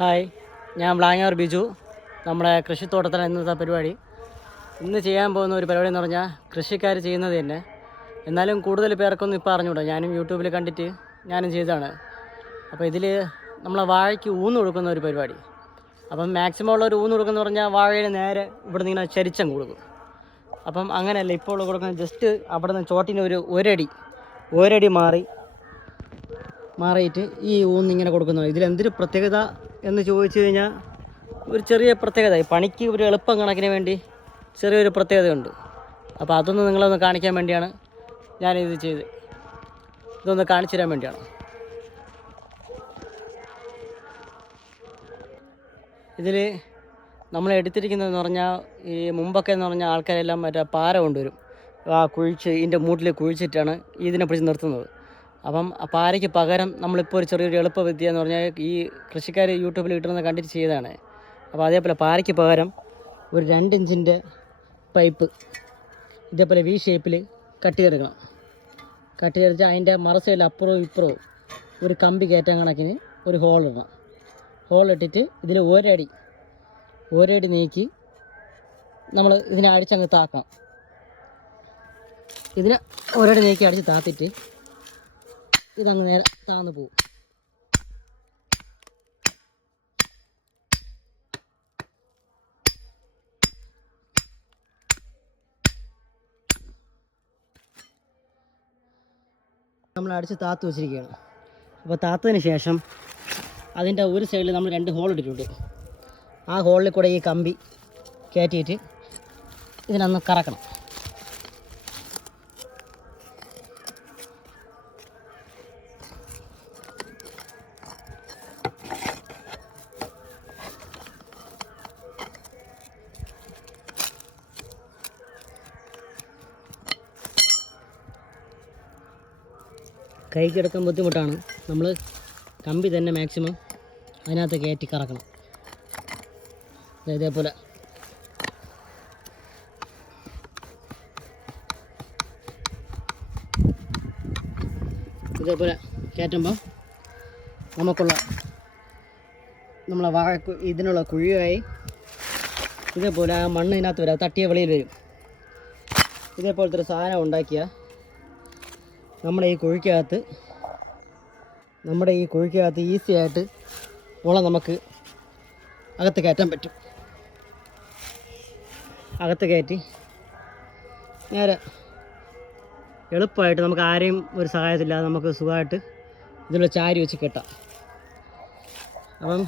Hi, ഞാൻ വ്ളാങ്ങാർ ബിജു. നമ്മുടെ കൃഷിത്തോട്ടത്തിലെ ഇന്നത്തെ പരിപാടി ഇന്ന് ചെയ്യാൻ പോകുന്ന ഒരു പരിപാടി എന്ന് പറഞ്ഞാൽ കൃഷിക്കാർ ചെയ്യുന്നത് തന്നെ. എന്നാലും കൂടുതൽ പേർക്കൊന്നും ഇപ്പോൾ അറിഞ്ഞൂടാ. ഞാനും യൂട്യൂബിൽ കണ്ടിട്ട് ഞാനും ചെയ്തതാണ്. അപ്പോൾ ഇതിൽ നമ്മളെ വാഴയ്ക്ക് ഊന്ന് കൊടുക്കുന്ന ഒരു പരിപാടി. അപ്പം മാക്സിമം ഉള്ളൊരു ഊന്ന് കൊടുക്കുന്ന പറഞ്ഞാൽ വാഴയിൽ നേരെ ഇവിടെ നിന്ന് ഇങ്ങനെ ചരിച്ചം കൊടുക്കും. അപ്പം അങ്ങനെയല്ല ഇപ്പോൾ കൊടുക്കുന്നത്. ജസ്റ്റ് അവിടെ നിന്ന് ചോട്ടിന് ഒരടി മാറിയിട്ട് ഈ ഊന്നിങ്ങനെ കൊടുക്കുന്നത്. ഇതിലെന്തൊരു പ്രത്യേകത എന്ന് ചോദിച്ചു കഴിഞ്ഞാൽ ഒരു ചെറിയ പ്രത്യേകത, പണിക്ക് ഒരു എളുപ്പം കണക്കിന് വേണ്ടി ചെറിയൊരു പ്രത്യേകതയുണ്ട്. അപ്പോൾ അതൊന്ന് നിങ്ങളൊന്ന് കാണിക്കാൻ വേണ്ടിയാണ് ഞാനിത് ചെയ്ത്, ഇതൊന്ന് കാണിച്ചു തരാൻ വേണ്ടിയാണ്. ഇതിൽ നമ്മൾ എടുത്തിരിക്കുന്നതെന്ന് പറഞ്ഞാൽ ഈ മുമ്പൊക്കെ എന്ന് പറഞ്ഞാൽ ആൾക്കാരെല്ലാം മറ്റേ പാര കൊണ്ടുവരും. ഇതിൻ്റെ മൂട്ടിൽ കുഴിച്ചിട്ടാണ് ഇതിനെ പിടിച്ച് നിർത്തുന്നത്. അപ്പം ആ പാരയ്ക്ക് പകരം നമ്മളിപ്പോൾ ഒരു ചെറിയൊരു എളുപ്പ വിദ്യ എന്ന് പറഞ്ഞാൽ ഈ കൃഷിക്കാർ യൂട്യൂബിൽ കിട്ടുന്നത് കണ്ടിട്ട് ചെയ്തതാണ്. അപ്പോൾ അതേപോലെ പാരയ്ക്ക് പകരം ഒരു 2 ഇഞ്ചിൻ്റെ പൈപ്പ് ഇതേപോലെ V ഷേപ്പിൽ കട്ട് ചെയ്തെടുക്കണം. കട്ട് ചെയ്ത് അതിൻ്റെ മറസൈഡിൽ അപ്പുറവും ഇപ്പുറവും ഒരു കമ്പി കയറ്റാൻ കണക്കിന് ഒരു ഹോളിടണം. ഹോളിട്ടിട്ട് ഇതിൽ ഒരടി നീക്കി നമ്മൾ ഇതിനെ അടിച്ചങ്ങ് താക്കണം. ഇതിനെ ഒരടി നീക്കി അടിച്ച് താത്തിട്ട് ഇതങ്ങ് നേരെ താന്ന് പോവും. നമ്മൾ അടിച്ച് താത്ത് വെച്ചിരിക്കുകയാണ്. അപ്പോൾ താത്തതിന് ശേഷം അതിൻ്റെ ഒരു സൈഡിൽ നമ്മൾ 2 ഹോൾ ഇട്ടിട്ടുണ്ട്. ആ ഹോളിൽ കൂടെ ഈ കമ്പി കയറ്റിയിട്ട് ഇതിനൊന്ന് കറക്കണം. കൈക്കെടുക്കാൻ ബുദ്ധിമുട്ടാണ്. നമ്മൾ കമ്പി തന്നെ മാക്സിമം അതിനകത്ത് കയറ്റി കറക്കണം. ഇതേപോലെ കയറ്റുമ്പോൾ നമ്മളെ വാഴ ഇതിനുള്ള കുഴിയായി ഇതേപോലെ ആ മണ്ണ് ഇതിനകത്ത് വരാം, തട്ടിയ വെളിയിൽ വരും. ഇതേപോലത്തെ ഒരു സാധനം ഉണ്ടാക്കിയ നമ്മുടെ ഈ കുഴിക്കകത്ത് ഈസി ആയിട്ട് വളം നമുക്ക് അകത്ത് കയറ്റാൻ പറ്റും. അകത്ത് കയറ്റി നേരെ എളുപ്പമായിട്ട് നമുക്ക് ആരെയും ഒരു സഹായത്തില്ലാതെ നമുക്ക് സുഖമായിട്ട് ഇതിലുള്ള ചാരി വെച്ച് കെട്ടാം. അപ്പം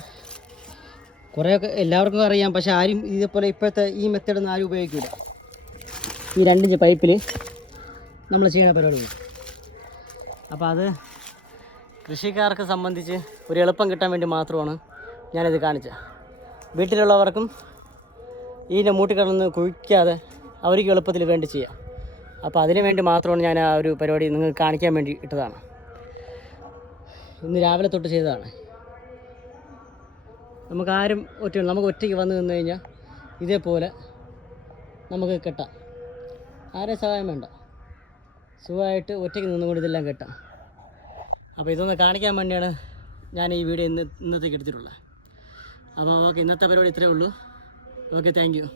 കുറേയൊക്കെ എല്ലാവർക്കും അറിയാം, പക്ഷെ ആരും ഇതേപോലെ ഇപ്പോഴത്തെ ഈ മെത്തേഡൊന്നും ആരും ഉപയോഗിക്കില്ല. ഈ 2 ഇഞ്ച് പൈപ്പിൽ നമ്മൾ ചെയ്യുന്ന പരിപാടി. അപ്പോൾ അത് കൃഷിക്കാർക്ക് സംബന്ധിച്ച് ഒരു എളുപ്പം കിട്ടാൻ വേണ്ടി മാത്രമാണ് ഞാനിത് കാണിച്ചത്. വീട്ടിലുള്ളവർക്കും ഇതിൻ്റെ മൂട്ടിൽ കിടന്ന് കുഴിക്കാതെ അവർക്ക് എളുപ്പത്തിൽ വേണ്ടി ചെയ്യാം. അപ്പോൾ അതിന് വേണ്ടി മാത്രമാണ് ഞാൻ ആ ഒരു പരിപാടി നിങ്ങൾക്ക് കാണിക്കാൻ വേണ്ടി ഇട്ടതാണ്. ഇന്ന് രാവിലെ തൊട്ട് ചെയ്തതാണ്. നമുക്ക് ഒറ്റയ്ക്ക് വന്നു നിന്ന് കഴിഞ്ഞാൽ ഇതേപോലെ നമുക്ക് കെട്ടാം. ആരെയും സഹായം വേണ്ട, സുഖമായിട്ട് ഒറ്റയ്ക്ക് നിന്നുകൊണ്ട് ഇതെല്ലാം കെട്ടാം. അപ്പോൾ ഇതൊന്ന് കാണിക്കാൻ വേണ്ടിയാണ് ഞാൻ ഈ വീഡിയോ ഇന്നത്തേക്ക് എടുത്തിട്ടുള്ളത്. അപ്പോൾ ഓക്കെ, ഇന്നത്തെ പരിപാടി ഇത്രയേ ഉള്ളൂ. Okay, thank you.